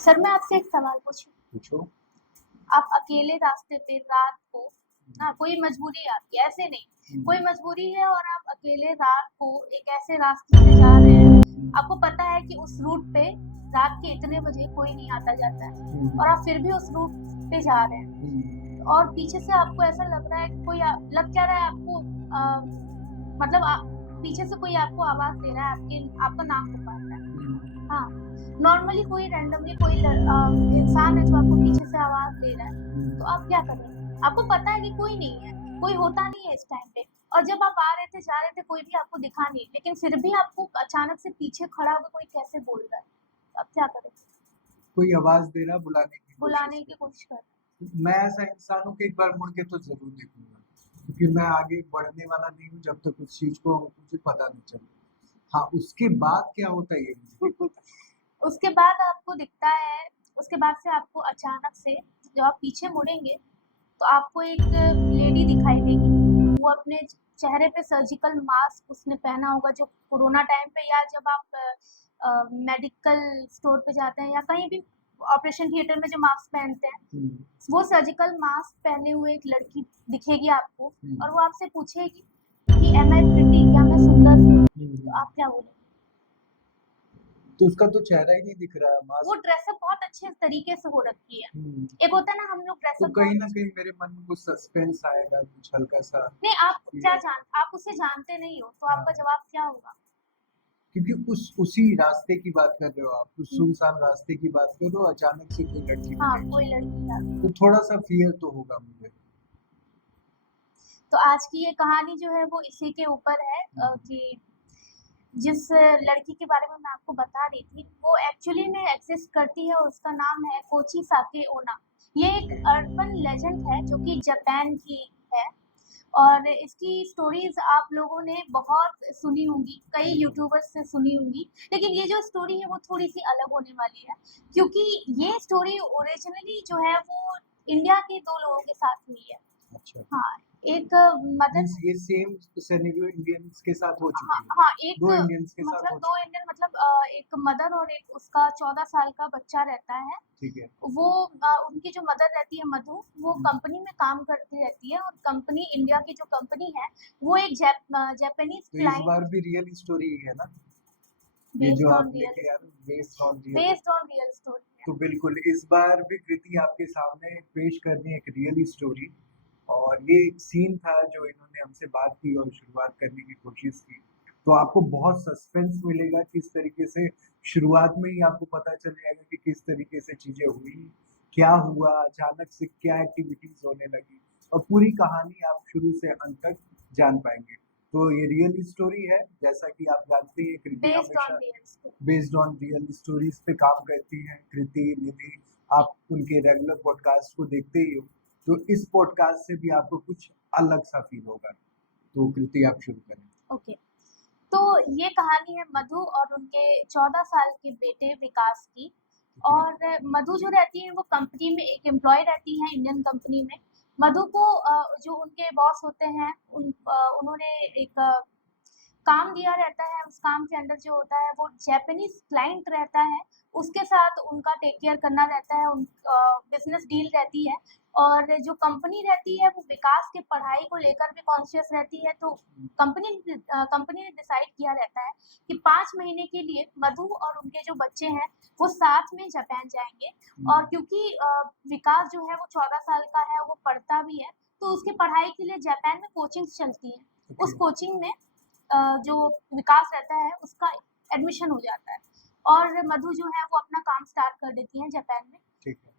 Sir मैं आपसे एक सवाल पूछूं। पूछो। आप अकेले रास्ते पे रात को ना, कोई मजबूरी है आपकी, ऐसे नहीं, कोई मजबूरी है और आप अकेले रात को एक ऐसे रास्ते से जा रहे हैं, आपको पता है कि उस रूट पे रात के इतने बजे कोई नहीं आता जाता है और आप फिर भी उस रूट पे जा रहे हैं और पीछे से आपको ऐसा लग रहा है कि लग क्या रहा है आपको, मतलब पीछे से कोई आपको आवाज दे रहा है, आपका नाम पुकार रहा है। हाँ, नॉर्मली कोई रैंडमली कोई इंसान है जो आपको पीछे से आवाज दे रहा है, तो आप क्या करेंगे? आपको पता है कि कोई नहीं है, कोई होता नहीं है इस टाइम पे, और जब आप आ रहे थे जा रहे थे कोई भी आपको दिखा नहीं, लेकिन फिर भी आपको अचानक से पीछे खड़ा होकर कोई कैसे बोल रहा है, तो आप क्या करेंगे? कोई आवाज दे रहा, बुलाने की कोशिश कर रहे मैं ऐसा इंसान हूँ कि एक बार मुड़ के तो जरूर देखूंगा, क्योंकि मैं आगे बढ़ने वाला नहीं हूँ जब तक उस चीज को मुझे पता नहीं चले। हाँ, उसके बाद क्या होता है ये मुझे नहीं हैं। पता। उसके बाद आपको दिखता है, उसके बाद से आपको अचानक से जब आप पीछे मुड़ेंगे तो आपको एक लेडी दिखाई देगी। वो अपने चेहरे पे सर्जिकल मास्क उसने पहना होगा, जो कोरोना टाइम पे या जब आप मेडिकल स्टोर पे जाते हैं या कहीं भी ऑपरेशन थिएटर में जो मास्क पहनते हैं, वो सर्जिकल मास्क पहने हुए एक लड़की दिखेगी आपको और वो आपसे पूछेगी कि एम आई प्रिटी, क्या मैं सुंदर हूँ? तो आप क्या बोलेंगे? तो उसका तो चेहरा ही नहीं दिख रहा है, वो मास्क। ड्रेसअप बहुत अच्छे तरीके से हो रखी है। एक होता है ना हम लोग तो ड्रेसअप कहीं बहुत ना कहीं मेरे मन में कुछ सस्पेंस आएगा, कुछ हल्का सा। नहीं, कि- आप उसे जानते नहीं हो, तो आपका हाँ, जवाब क्या होगा? क्योंकि उसी रास्ते की बात कर रहे हो आप, उस सुनसान रास्ते की बात कर रहे हो, अचानक से कोई लड़की हाँ, मिलेगी, कोई लड़की था। तो थोड़ा सा फियर तो होगा मुझे। तो आज की ये कहानी जो है वो इसी के ऊपर है, कि जिस लड़की के बारे में मैं आपको बता रही थी, वो एक्चुअली में एग्जिस्ट करती है और उसका नाम है कोची साके ओना। ये एक अर्बन लेजेंड है जो कि जापान की है और इसकी स्टोरीज आप लोगों ने बहुत सुनी होंगी, कई यूट्यूबर्स से सुनी होंगी, लेकिन ये जो स्टोरी है वो थोड़ी सी अलग होने वाली है, क्योंकि ये स्टोरी ओरिजिनली जो है वो इंडिया के दो लोगों के साथ हुई है। अच्छा। हाँ, एक मदर, मीन्स ये सेम सिनेरियो इंडियंस के साथ हो हाँ चुकी है, हाँ, एक दो इंडियंस के साथ मतलब हो दो चुकी इंडियन, मतलब एक मदर और एक उसका 14 साल का बच्चा रहता है। है। ठीक है। वो उनकी जो मदर रहती है मधु, वो कंपनी में काम करती रहती है और कंपनी, इंडिया की जो कंपनी है, वो एक जापानीज तो इस क्लाइंट, बार भी रियल स्टोरी है ना, ये जो बेस्ड ऑन आपने रियल किया, based on real. Based on real story है। तो बिल्कुल इस बार भी कृति आपके सामने पेश करनी है एक रियल स्टोरी। और ये एक सीन था जो इन्होंने हमसे बात की और शुरुआत करने की कोशिश की, तो आपको बहुत सस्पेंस मिलेगा किस तरीके से। शुरुआत में ही आपको पता चल जाएगा कि किस तरीके से चीजें हुई, क्या हुआ, अचानक से क्या एक्टिविटीज होने लगी, और पूरी कहानी आप शुरू से अंत तक जान पाएंगे। तो ये रियल स्टोरी है, जैसा कि आप जानते हैं कृति बेस्ड ऑन हमेशा real story. Based on real stories पे काम करती हैं। कृति, निधि, आप उनके रेगुलर पॉडकास्ट को देखते ही हो, तो इस पॉडकास्ट से भी आपको कुछ अलग सा फील होगा। तो कृति आप शुरू करें। ओके, तो ये कहानी है मधु और उनके 14 साल के बेटे विकास की। और मधु जो रहती है वो कंपनी में एक एम्प्लॉय रहती है, इंडियन कंपनी में। मधु को जो उनके बॉस होते हैं उन्होंने एक काम दिया रहता है, उस काम के अंडर जो होता है वो जैपनीज क्लाइंट रहता है, उसके साथ उनका टेक केयर करना रहता है, उन बिजनेस डील रहती है। और जो कंपनी रहती है वो विकास के पढ़ाई को लेकर भी कॉन्शियस रहती है, तो कंपनी ने डिसाइड किया रहता है कि 5 महीने के लिए मधु और उनके जो बच्चे हैं वो साथ में जापान जाएंगे। और क्योंकि विकास जो है वो 14 साल का है, वो पढ़ता भी है, तो उसकी पढ़ाई के लिए जापान में कोचिंग चलती है। उस कोचिंग में जो विकास रहता है उसका एडमिशन हो जाता है और मधु जो है वो अपना काम स्टार्ट कर देती है जापान में। ठीक है।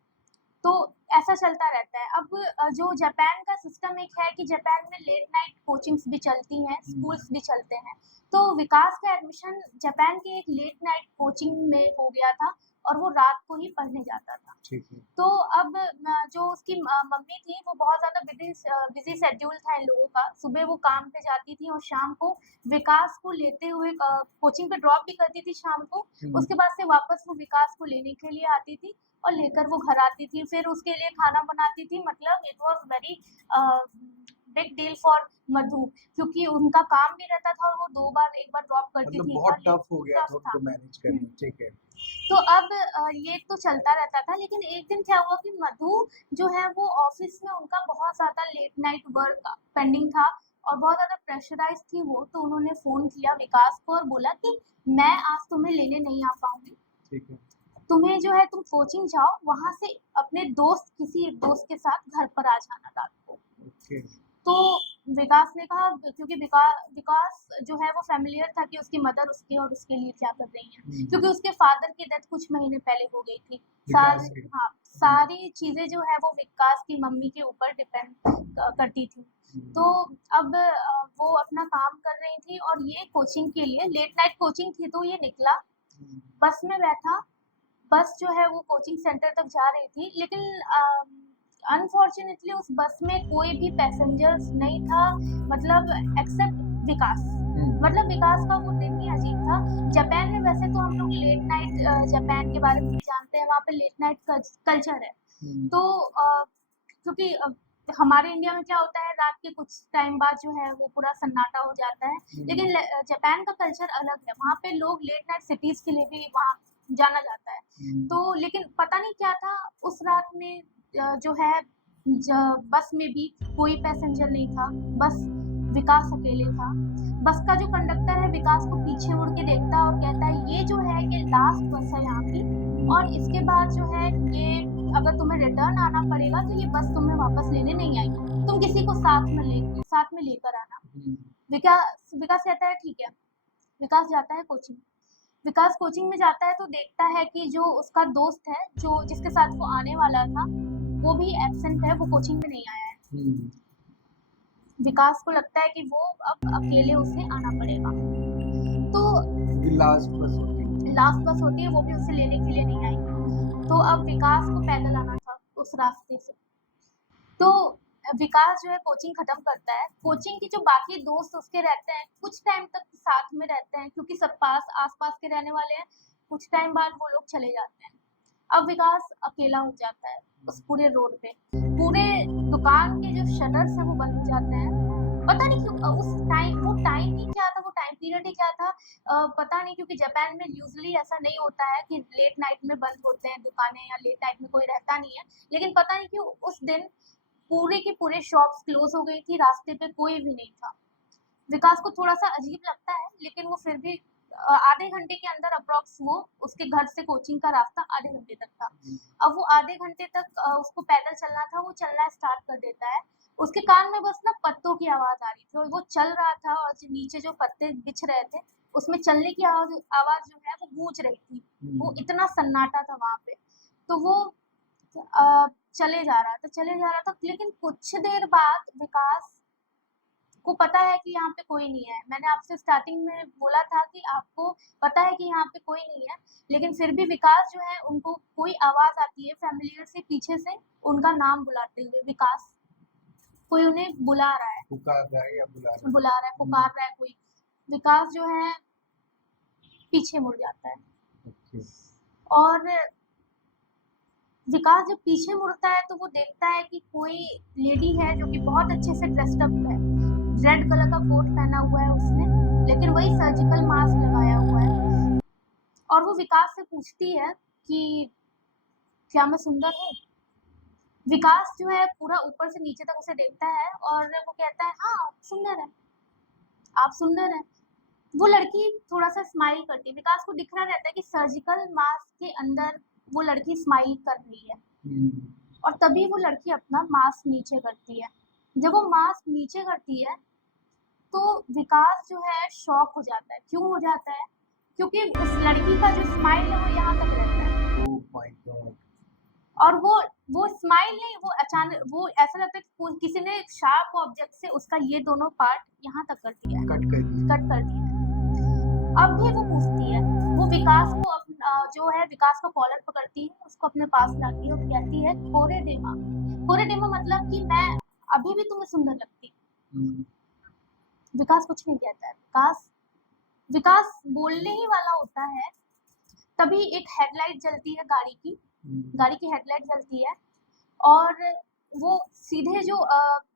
तो ऐसा चलता रहता है। अब जो जापान का सिस्टम एक है कि जापान में लेट नाइट कोचिंग्स भी चलती हैं, स्कूल्स भी चलते हैं। तो विकास का एडमिशन जापान के एक लेट नाइट कोचिंग में हो गया था और वो रात को ही पढ़ने जाता था। ठीक है। तो अब जो उसकी मम्मी थी वो बहुत ज़्यादा बिजी शेड्यूल था इन लोगों का। सुबह वो काम पे जाती थी और शाम को विकास को लेते हुए कोचिंग पे ड्रॉप भी करती थी शाम को। उसके बाद से वापस वो विकास को लेने के लिए आती थी और लेकर वो घर आती थी, फिर उसके लिए खाना बनाती थी। मतलब it was very big deal for Madhu, क्योंकि उनका काम भी रहता था और वो एक बार ड्रॉप करती मतलब थी, बहुत और टफ हो गया था टफ था। उनको मैनेज करना। ठीक है। तो अब ये तो चलता रहता था, लेकिन एक दिन क्या हुआ कि मधु जो है वो ऑफिस में उनका बहुत ज़्यादा लेट नाइट वर्क पेंडिंग था और बहुत ज़्यादा प्रेशराइज़ थी वो, तो उन्होंने फ़ोन किया विकास को और बोला कि मैं आज तुम्हें लेने नहीं आ पाऊँगी। ठीक है। तुम्हें जो है तुम कोचिंग जाओ, वहाँ से अपने दोस्त किसी एक दोस्त के साथ घर पर आ जाना रात को। ओके। तो विकास ने कहा, क्योंकि विकास जो है वो फ़ैमिलियर था कि उसकी मदर उसके और उसके लिए क्या कर रही हैं। क्योंकि उसके फादर की डेथ कुछ महीने पहले हो गई थी। विकास सारी के। हाँ, सारी चीज़ें जो है वो विकास की मम्मी के ऊपर डिपेंड करती थी। तो अब वो अपना काम कर रही थी और ये कोचिंग के लिए लेट नाइट कोचिंग थी, तो ये निकला, बस में बैठा, बस जो है वो कोचिंग सेंटर तक जा रही थी, लेकिन अनफॉर्चुनेटली उस बस में कोई भी पैसेंजर्स नहीं था, मतलब एक्सेप्ट विकास। मतलब विकास का वो दिन ही अजीब था। जापान में वैसे तो हम लोग लेट नाइट जापान के बारे में भी जानते हैं, वहाँ पे लेट नाइट कल्चर है। तो क्योंकि हमारे इंडिया में क्या होता है, रात के कुछ टाइम बाद जो है वो पूरा सन्नाटा हो जाता है, लेकिन जापान का कल्चर अलग है। वहाँ पे लोग लेट नाइट सिटीज़ के लिए भी वहाँ जाना जाता है। तो लेकिन पता नहीं क्या था उस रात में, जो है बस में भी कोई पैसेंजर नहीं था, बस विकास अकेले था। बस का जो कंडक्टर है विकास को पीछे मुड़ के देखता है और कहता है ये जो है ये लास्ट बस है यहाँ की, और इसके बाद जो है ये अगर तुम्हें रिटर्न आना पड़ेगा तो ये बस तुम्हें वापस लेने नहीं आएगी, तुम किसी को साथ में लेकर आना। विकास विकास कहता है ठीक है। विकास जाता है कोचिंग। विकास कोचिंग में जाता है तो देखता है कि जो उसका दोस्त है, जो जिसके साथ वो आने वाला था, वो भी एब्सेंट है, वो कोचिंग में नहीं आया है। विकास को लगता है कि वो अब अकेले उसे आना पड़ेगा। तो लास्ट बस होती है, वो भी उसे लेने के लिए नहीं आई। तो अब विकास को पैदल आना था उस रास्ते से। तो विकास जो है कोचिंग खत्म करता है। कोचिंग के जो बाकी दोस्त उसके रहते हैं, कुछ टाइम तक साथ में रहते हैं क्योंकि सब आस-पास के रहने वाले हैं। कुछ टाइम बाद वो लोग चले जाते हैं। अब विकास अकेला हो जाता है उस पूरे रोड पे। पूरे दुकान के जो शटर्स हैं वो बंद हो जाते हैं। पता नहीं क्यों उस टाइम वो टाइम ही क्या था, वो टाइम पीरियड ही क्या था, पता नहीं, क्योंकि जापान में यूजुअली ऐसा नहीं होता है कि लेट नाइट में बंद होते हैं दुकानें या लेट नाइट में कोई रहता नहीं है। लेकिन पता नहीं क्यों उस दिन पूरे के पूरे शॉप्स क्लोज हो गई थी, रास्ते पे कोई भी नहीं था। विकास को थोड़ा-सा अजीब लगता है, लेकिन वो फिर भी आधे घंटे के अंदर अप्रॉक्स वो उसके घर से कोचिंग का रास्ता आधे घंटे तक था। अब वो आधे घंटे तक उसको पैदल चलना था, वो चलना स्टार्ट कर देता है। उसके कान में बस ना पत्तों की आवाज़ आ रही थी और वो चल रहा था और जो नीचे जो पत्ते बिछ रहे थे, उसमें चलने की आवाज़ जो है वो गूंज रही थी। वो इतना सन्नाटा था वहाँ पे। तो वो चले जा रहा था, लेकिन कुछ देर बाद विकास को पता है कि यहाँ पे कोई नहीं है। मैंने आपसे स्टार्टिंग में बोला था कि आपको पता है कि यहाँ पे कोई नहीं है, लेकिन फिर भी विकास जो है उनको कोई आवाज़ आती है फ़ैमिलियर से पीछे से, उनका नाम बुलाते हुए, विकास। कोई उन्हें बुला रहा है, पुकार रहा है या बुला रहा बुला रहा है, पुकार रहा है कोई। विकास जो है पीछे मुड़ जाता है है? और विकास जब पीछे मुड़ता है तो वो देखता है कि कोई लेडी है जो कि बहुत अच्छे से ड्रेस्ड अप है। रेड कलर का कोट पहना हुआ है उसने, लेकिन वही सर्जिकल मास्क लगाया हुआ है। और वो विकास से पूछती है कि क्या मैं सुंदर हूँ? विकास जो है पूरा ऊपर से नीचे तक उसे देखता है और वो कहता है हाँ आप सुंदर हैं, आप सुंदर हैं। वो लड़की थोड़ा-सा स्माइल करती है। विकास को दिख रहा रहता है कि सर्जिकल मास्क के अंदर वो लड़की स्माइल कर रही है। और तभी वो लड़की अपना मास्क नीचे करती है। जब वो मास्क नीचे करती है, तो विकास जो है शॉक हो जाता है। क्यों हो जाता है? क्योंकि उस लड़की का जो स्माइल है वो यहाँ तक रहता है। Oh my God! और वो स्माइल नहीं, वो अचानक वो ऐसा लगता है कि किसी ने शार्प ऑब्जेक्ट से उसका ये दोनों पार्ट यहाँ तक कर दिया है, कट कर दिया। कट कर दिया है। अब भी वो पूछती है, वो विकास को जो है विकास का कॉलर पकड़ती है, उसको अपने पास लाती है और कहती है कोरेडेमा। कोरेडेमा मतलब कि मैं अभी भी तुम्हें सुंदर लगती हूँ। विकास कुछ नहीं कहता है। विकास बोलने ही वाला होता है, तभी एक हेडलाइट जलती है गाड़ी की। गाड़ी की हेडलाइट जलती है और वो सीधे जो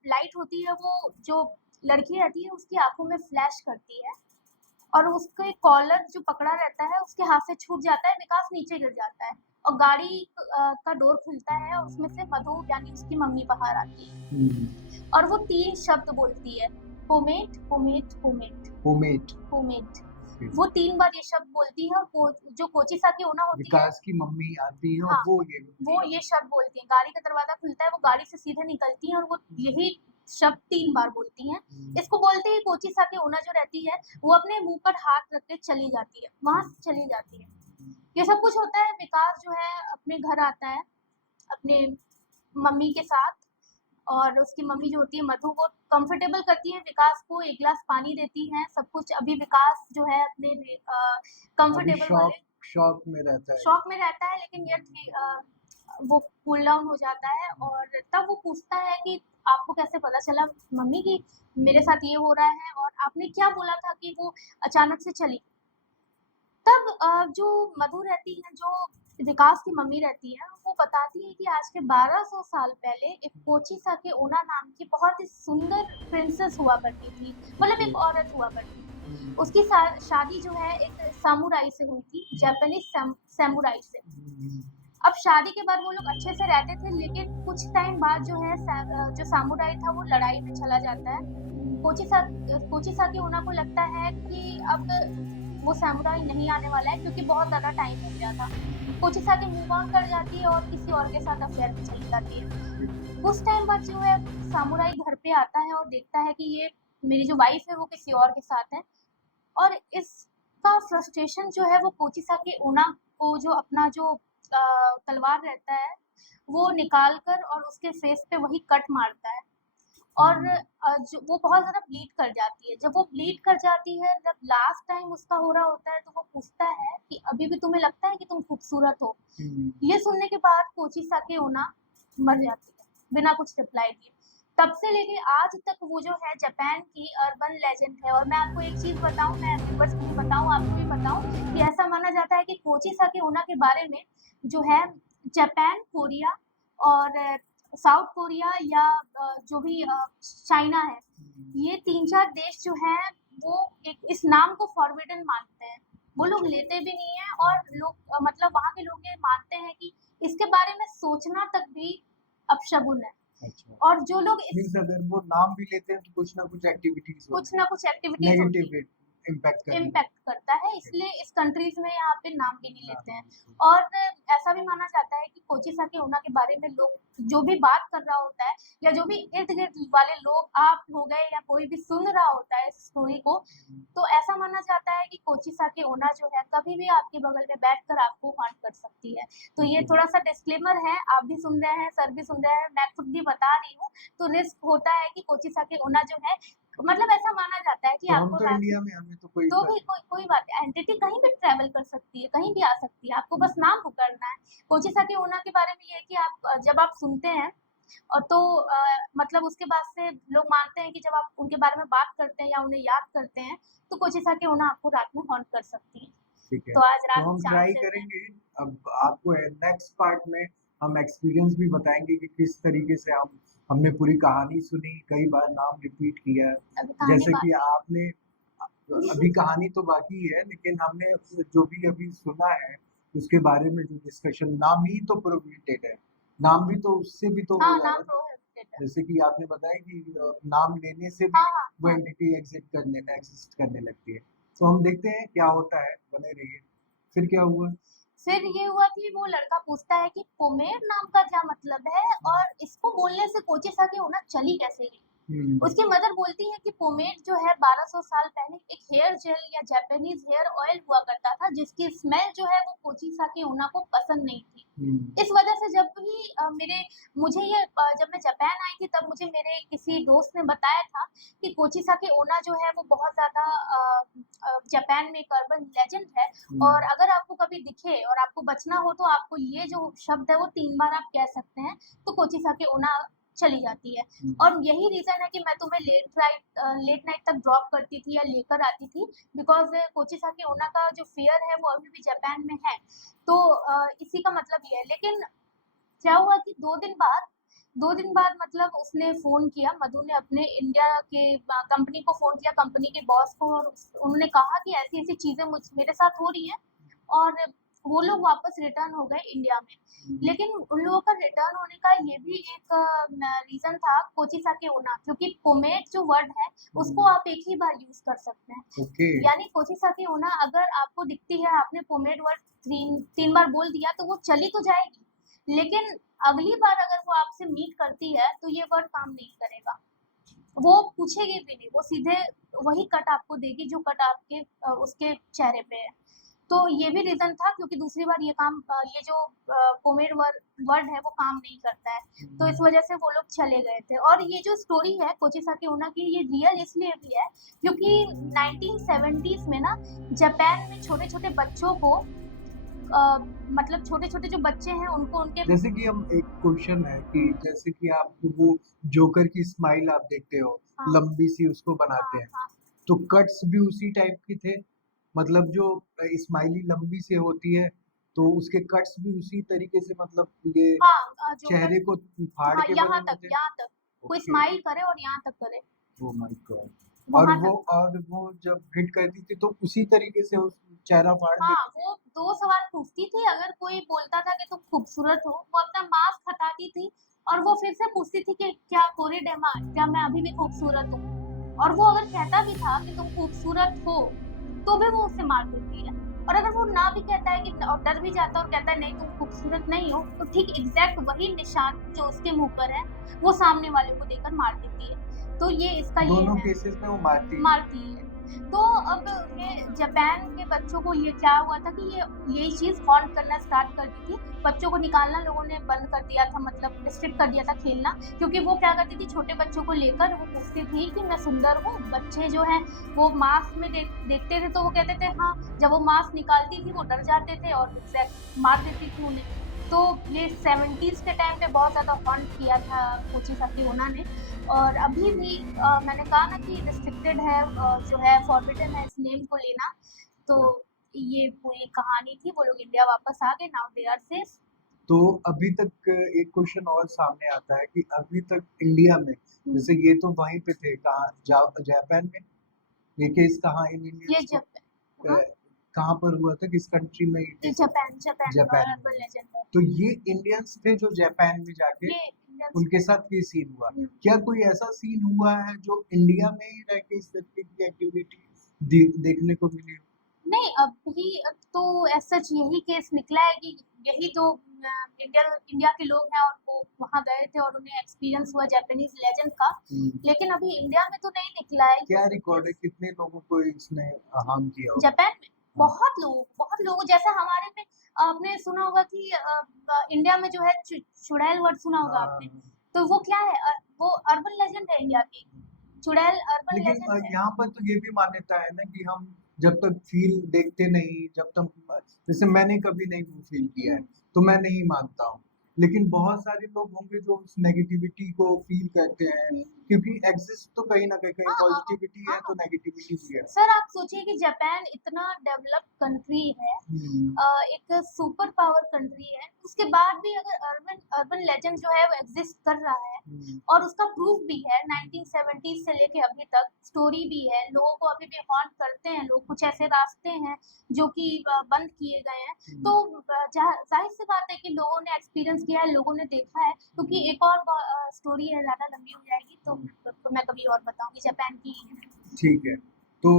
लाइट होती है वो जो लड़की रहती है उसकी आंखों में फ्लैश करती है और उसके कॉलर जो पकड़ा रहता है उसके हाथ से छूट जाता है, विकास नीचे गिर जाता है और गाड़ी का डोर खुलता है और उसमें से मधु यानी उसकी मम्मी बाहर आती है और वो 3 शब्द बोलती है, pomade pomade pomade pomade. Pomade. वो 3 बार ये शब्द बोलती है और जो कोचिसा की ओना होती है, विकास की मम्मी आती है और हाँ, वो ये शब्द बोलती हैं। गाड़ी का दरवाजा खुलता है, वो गाड़ी से सीधे निकलती हैं और वो यही शब्द 3 बार बोलती हैं। इसको बोलते हैं कोचिसा की ओना जो रहती है, वो अपने मुंह पर हाथ रख के चली जाती है, वहां से चली जाती है। ये सब कुछ होता है, विकास जो है अपने घर आता है अपने मम्मी के साथ और उसकी मम्मी जो होती है मधु वो कंफर्टेबल करती है विकास को, एक गिलास पानी देती हैं, सब कुछ। अभी विकास जो है अपने अभी कंफर्टेबल वाले शॉक में रहता है। शॉक में रहता है, लेकिन वो कूल डाउन हो जाता है और तब वो पूछता है कि आपको कैसे पता चला मम्मी कि मेरे साथ ये हो रहा है और आपने क्या बोला था कि वो अचानक से चली। तब जो मधु रहती है, जो विकास की मम्मी रहती है, वो बताती है कि आज के 1200 साल पहले एक कोचिसा के ओना नाम की बहुत ही सुंदर प्रिंसेस हुआ करती थी, मतलब एक औरत हुआ करती थी। उसकी शादी जो है एक सामुराई से हुई थी, जापानीज सैमुराई से। अब शादी के बाद वो लोग अच्छे से रहते थे, लेकिन कुछ टाइम बाद जो है जो सामुराई था वो लड़ाई में चला जाता है। कोचिसा की ओना को लगता है कि अब वो सैमुराई नहीं आने वाला है क्योंकि बहुत ज़्यादा टाइम हो गया था। कोचिसा की मूव ऑन कर जाती है और किसी और के साथ अफेयर में चली जाती है। कुछ टाइम बाद जो है सामुराई घर पे आता है और देखता है कि ये मेरी जो वाइफ है वो किसी और के साथ है और इसका फ्रस्ट्रेशन जो है वो कोचिसा के ओना को जो अपना जो तलवार रहता है वो निकाल कर और उसके फेस पे वही कट मारता है और जो वो बहुत ज़्यादा ब्लीड कर जाती है। जब वो ब्लीड कर जाती है, जब लास्ट टाइम उसका हो रहा होता है तो वो पूछता है कि अभी भी तुम्हें लगता है कि तुम खूबसूरत हो। ये सुनने के बाद कोचिसा के ओना मर जाती है बिना कुछ रिप्लाई दिए। तब से लेके आज तक वो जो है जापान की अर्बन लेजेंड है। और मैं आपको एक चीज़ बताऊँ, मैं व्यूअर्स को भी बताऊँ, आपको भी बताऊँ कि ऐसा माना जाता है कि कोचिसा के ओना के बारे में जो है जापान, कोरिया और साउथ कोरिया या जो भी चाइना है, ये 3-4 देश जो हैं वो एक इस नाम को फॉरबिडन मानते हैं। वो लोग लेते भी नहीं हैं और लोग मतलब वहाँ के लोग ये मानते हैं कि इसके बारे में सोचना तक भी अपशगुन है। अच्छा। और जो लोग मीन्स अगर वो नाम भी लेते हैं तो कुछ ना कुछ एक्टिविटीज नेगेटिव इम्पैक्ट करता है, इसलिए इस कंट्रीज में यहाँ पे नाम भी नहीं लेते हैं। और ऐसा भी माना जाता है कि कोचिसा के ओना के बारे में लोग जो भी बात कर रहा होता है या जो भी इर्द गिर्द वाले लोग आप हो गए या कोई भी सुन रहा होता है इस स्टोरी को, तो ऐसा माना जाता है कि कोचिसा के ओना जो है कभी भी आपके बगल में बैठकर आपको हॉन्ट कर सकती है। तो ये थोड़ा सा डिस्क्लेमर है, आप भी सुन रहे हैं, सर भी सुन रहे हैं, मैं खुद भी बता रही हूँ। तो रिस्क होता है कि कोचिसा के ओना जो है, मतलब ऐसा माना जाता है कि तो आपको तो इंडिया में हमें तो कोई कोई बात है, एंटिटी कहीं भी ट्रैवल कर सकती है, कहीं भी आ सकती है, आपको बस नाम पुकारना है। कोचिसा के ओना के बारे में ये है कि आप जब आप सुनते हैं और तो मतलब उसके बाद से लोग मानते हैं कि जब आप उनके बारे में बात करते हैं या उन्हें याद करते हैं तो कोचिसा के ओना आपको रात में हॉन्ट कर सकती है। ठीक है, तो आज रात तो हम ट्राई करेंगे। अब आपको नेक्स्ट पार्ट में हम एक्सपीरियंस भी बताएंगे कि किस तरीके से हमने पूरी कहानी सुनी, कई बार नाम रिपीट किया, जैसे कि आपने अभी कहानी तो बाकी है, लेकिन हमने जो भी अभी सुना है उसके बारे में जो डिस्कशन, नाम ही तो प्रोहिबिटेड है, नाम भी तो उससे भी तो जैसे कि आपने बताया कि नाम लेने से भी वो एंटिटी एग्जिस्ट करने लगती है। तो हम देखते हैं क्या होता है, बने रहिए। फिर क्या हुआ? फिर ये हुआ कि वो लड़का पूछता है कि पोमेर नाम का क्या मतलब है और इसको बोलने से कोचिसा के ओना चली कैसे गई। उसकी मदर बोलती है कि पोमेड जो है 1200 साल पहले एक हेयर जेल या जापानीज हेयर ऑयल हुआ करता था जिसकी स्मेल जो है वो कोचिसा के ओना को पसंद नहीं थी। इस वजह से जब भी जब मैं जापान आई थी तब मुझे मेरे किसी दोस्त ने बताया था कि कोचिसा के ओना जो है वो बहुत ज्यादा जापान में एक अर्बन लेजेंड है और अगर आपको कभी दिखे और आपको बचना हो तो आपको ये जो शब्द है वो 3 बार आप कह सकते हैं तो कोचिसा के ओना चली जाती है। और यही रीजन है कि मैं तुम्हें लेट नाइट तक ड्रॉप करती थी या लेकर आती थी, बिकॉज कोचिसा के ओना का जो फियर है वो अभी भी जापान में है। तो इसी का मतलब ये है। लेकिन क्या हुआ कि 2 दिन बाद 2 दिन बाद मतलब उसने फ़ोन किया, मधु ने अपने इंडिया के कंपनी को फ़ोन किया, कंपनी के बॉस को, और उन्होंने कहा कि ऐसी-ऐसी चीज़ें मेरे साथ हो रही हैं, और वो लोग वापस रिटर्न हो गए इंडिया में। लेकिन उन लोगों का रिटर्न होने का ये भी एक रीज़न था, कोचिसाकी ओना, क्योंकि पोमेट जो वर्ड है उसको आप एक ही बार यूज़ कर सकते हैं। ओके। यानी कोचिसाकी ओना अगर आपको दिखती है, आपने पोमेट वर्ड 3 बार बोल दिया तो वो चली तो जाएगी, लेकिन अगली बार अगर वो आपसे मीट करती है तो ये वर्ड काम नहीं करेगा। वो पूछेगी भी नहीं, वो सीधे वही कट आपको देगी जो कट आपके उसके चेहरे पे है। तो ये भी रीज़न था, क्योंकि दूसरी बार ये जो पोमेड वर्ड है वो काम नहीं करता है। तो इस वजह से वो लोग चले गए थे। और ये जो स्टोरी है कोचिसाकी ओना की, ये रियल इसलिए भी है क्योंकि 1970s में ना जापान में छोटे-छोटे बच्चों को मतलब छोटे-छोटे जो बच्चे हैं उनको उनके जैसे कि हम एक क्वेश्चन है कि जैसे कि आप वो जोकर की स्माइल आप देखते हो, हाँ, लंबी सी उसको हाँ, बनाते हैं, हाँ। तो कट्स भी उसी टाइप के थे? मतलब जो स्माइली लंबी से होती है, तो उसके कट्स भी उसी तरीके से मतलब ये हाँ, जोकर चेहरे को फाड़ हाँ, के बने हुए थे? यहाँ तक। कोई ओके। स्माइल करे और यहाँ तक करे, ओह माय गॉड! वहाँ तक था। और वो जब हिट करती थी तो उसी तरीके से उस चेहरा फाड़ हाँ, देती थी? वो 2 सवाल पूछती थी, अगर कोई बोलता था कि तुम खूबसूरत हो, वो अपना मास्क हटाती थी और वो फिर से पूछती थी कि क्या कोरीडेमा, क्या मैं अभी भी खूबसूरत हूँ? और वो अगर कहता भी था कि तुम खूबसूरत हो, तो भी वो उसे मार देती है। और अगर वो ना भी कहता है कि और डर भी जाता है और कहता है नहीं तुम खूबसूरत नहीं हो, तो ठीक एग्ज़ैक्ट वही निशान जो उसके मुँह पर है, वो सामने वाले को देकर मार देती है। तो ये इसका ये दोनों है। केसेस में वो मारती है। मारती है। तो अब ये जापान के बच्चों को ये क्या हुआ था कि यही चीज़ हॉन्ट करना स्टार्ट कर दी थी। बच्चों को निकालना लोगों ने बंद कर दिया था, मतलब रिस्ट्रिक्ट कर दिया था खेलना, क्योंकि वो क्या करती थी, छोटे बच्चों को लेकर वो पूछती थी कि मैं सुंदर हूँ? बच्चे जो हैं वो मास्क में देखते थे तो वो कहते थे हाँ, जब वो मास्क निकालती थी वो डर जाते थे और एग्ज़ैक्ट मार देती थी उन्हें। तो ये 70s के टाइम पे बहुत ज़्यादा हॉन्ट किया था कोचिसाकी ओना ने। और अभी भी मैंने कहा ना कि रिस्ट्रिक्टेड है, जो है फॉरबिडन है इस नेम को लेना। तो ये पूरी कहानी थी, वो लोग इंडिया वापस आ गए, नाउ दे आर सेफ। तो अभी तक एक क्वेश्चन और सामने आता है कि अभी तक इंडिया में हुँ, जैसे ये तो वहीं पे थे कहाँ जापान में ये केस कहाँ इन ये इंडियंस को हाँ, कहाँ पर हुआ था किस कंट्री में ये ये केस जापान का जापान में अर्बन हुआ लेजेंड है। तो ये इंडियंस थे जो जापान में जाके ये इंडियंस उनके साथ ये सीन हुआ हुँ। क्या कोई ऐसा सीन हुआ है जो इंडिया में ही रह के इस तरीके की एक्टिविटी देखने को मिली हो? नहीं, अभी तो एज़ सच यही केस निकला है कि यही 2 इंडिया के लोग हैं और वो वहाँ गए थे और उन्हें एक्सपीरियंस हुआ जापानीज़ लेजेंड का। लेकिन अभी इंडिया में तो नहीं निकला है क्या ये रिकॉर्ड है केस। कितने लोगों को इसने हार्म किया होगा? जापान में हाँ, बहुत लोग जैसे हमारे में आपने सुना होगा कि इंडिया में जो है चुड़ैल वर्ड सुना होगा आपने। हाँ, तो वो क्या है, वो अर्बन लेजेंड है इंडिया की। चुड़ैल अर्बन लेकिन लेजेंड है। यहाँ पर तो ये भी मान्यता है ना कि हम जब तक फील देखते नहीं जब तक जैसे मैंने कभी नहीं वो फील किया है हुँ। तो मैं नहीं मानता हूँ लेकिन बहुत सारे लोग होंगे जो उस नेगेटिविटी को फील करते हैं हुँ। क्योंकि एग्जिस्ट तो कहीं ना कहीं कहीं हाँ, पॉजिटिविटी है हाँ। तो नेगेटिविटी भी है। सर आप सोचिए कि जापान इतना डेवलप्ड कंट्री है, हम्म, एक सुपर पावर कंट्री है, उसके बाद भी अगर अर्बन अर्बन लेजेंड जो है वो एग्जिस्ट कर रहा है हम्म, और उसका प्रूफ भी है 1970s से लेके अभी तक स्टोरी भी है, लोगों को अभी भी हॉन्ट करते हैं लोग, कुछ ऐसे रास्ते हैं जो कि बंद किए गए हैं। तो जाहिर सी बात है कि लोगों ने एक्सपीरियंस किया है, लोगों ने देखा है, क्योंकि एक और स्टोरी है, ज़्यादा लंबी हो जाएगी तो मैं कभी और बताऊंगी जापान की। ठीक है। तो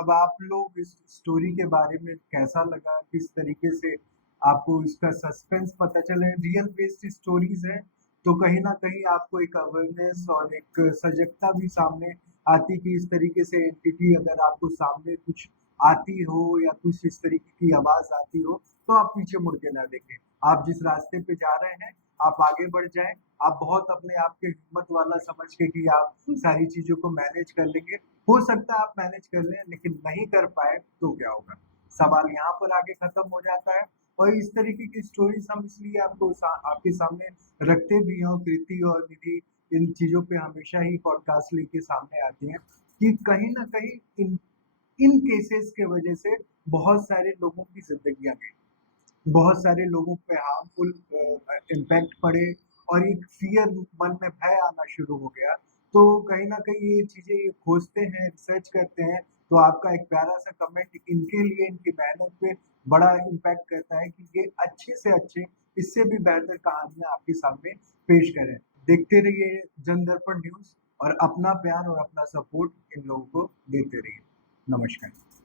अब आप लोग इस स्टोरी के बारे में कैसा लगा? किस तरीके से आपको इसका सस्पेंस पता चले? रियल बेस्ड स्टोरीज़ हैं, तो कहीं न कहीं आपको एक अवेयरनेस और एक सजगता भी सामने आती कि इस तरीके से एंटिटी अगर आपको सामने कुछ आती हो या कुछ इस तरीके की आवाज़ आती हो, तो आप पीछे मुड़ के ना देखें। आप जिस रास्ते पे जा रहे हैं, आप आगे बढ़ जाएँ। आप बहुत अपने आप के हिम्मत वाला समझ के कि आप सारी चीज़ों को मैनेज कर लेंगे। हो सकता है आप मैनेज कर लें लेकिन नहीं कर पाए तो क्या होगा? सवाल यहाँ पर आके खत्म हो जाता है और इस तरीके की स्टोरीज़ हम इसलिए आपके सामने रखते भी हैं और कृति और निधि इन चीज़ों पे हमेशा ही पॉडकास्ट लेके सामने आती हैं कि कहीं न कहीं इन इन केसेस के वजह से बहुत सारे लोगों की ज़िंदगियाँ गईं। बहुत सारे लोगों पे हार्मफुल इम्पैक्ट पड़े और एक फियर मन में भय आना शुरू हो गया। तो कहीं न कहीं ये चीज़ें ये खोजते हैं, रिसर्च करते हैं, तो आपका एक प्यारा-सा कमेंट इनके लिए, इनकी मेहनत पे बड़ा इम्पैक्ट करता है कि ये अच्छे से अच्छे, इससे भी बेहतर कहानियाँ आपके सामने पेश करें। देखते रहिए जनदर्पण न्यूज़ और अपना प्यार और अपना सपोर्ट इन लोगों को देते रहिए। नमस्कार।